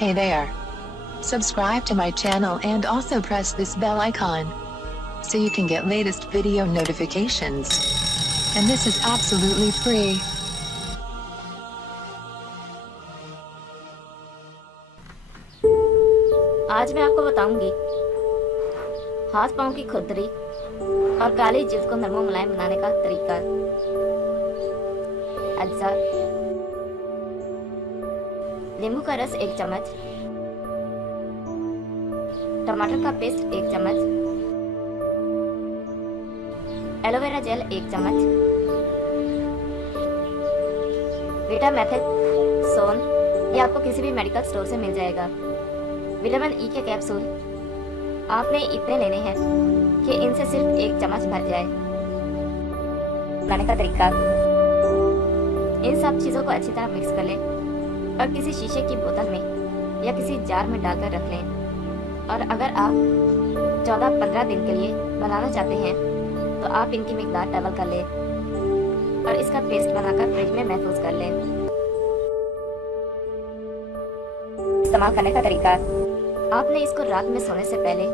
Hey there. Subscribe to my channel and also press this bell icon so you can get latest video notifications. And this is absolutely free. आज मैं आपको बताऊंगी हाथ पांव की खुरदरी और काली जिल्द को नरम मुलायम बनाने का तरीका। अज्जा: नींबू का रस 1 चम्मच, टमाटर का पेस्ट 1 चम्मच, एलोवेरा जेल 1 चम्मच, विटामेथिक सोन, ये आपको किसी भी मेडिकल स्टोर से मिल जाएगा। विटामिन ई के कैप्सूल आपने इतने लेने हैं कि इनसे सिर्फ 1 चम्मच भर जाए। बनाने का तरीका: इन सब चीज़ों को अच्छी तरह मिक्स कर लें और किसी शीशे की बोतल में या किसी जार में डालकर रख लें। और अगर आप 14-15 दिन के लिए बनाना चाहते हैं तो आप इनकी मिकदार डबल कर लें और इसका पेस्ट बनाकर फ्रिज में महफूज कर लें। इस्तेमाल करने का तरीका: आपने इसको रात में सोने से पहले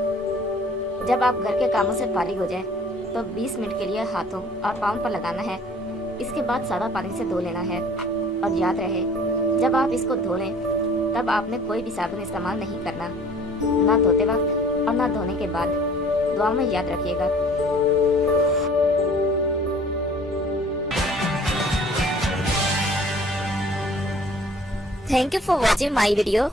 जब आप घर के कामों से फारिग हो जाएं तो 20 मिनट के लिए हाथों और पाँव पर लगाना है। इसके बाद सादा पानी से धो लेना है। और याद रहे, जब आप इसको धो लें तब आपने कोई भी साबुन इस्तेमाल नहीं करना, ना धोते वक्त और ना धोने के बाद। दुआ में याद रखिएगा। Thank you for watching my video.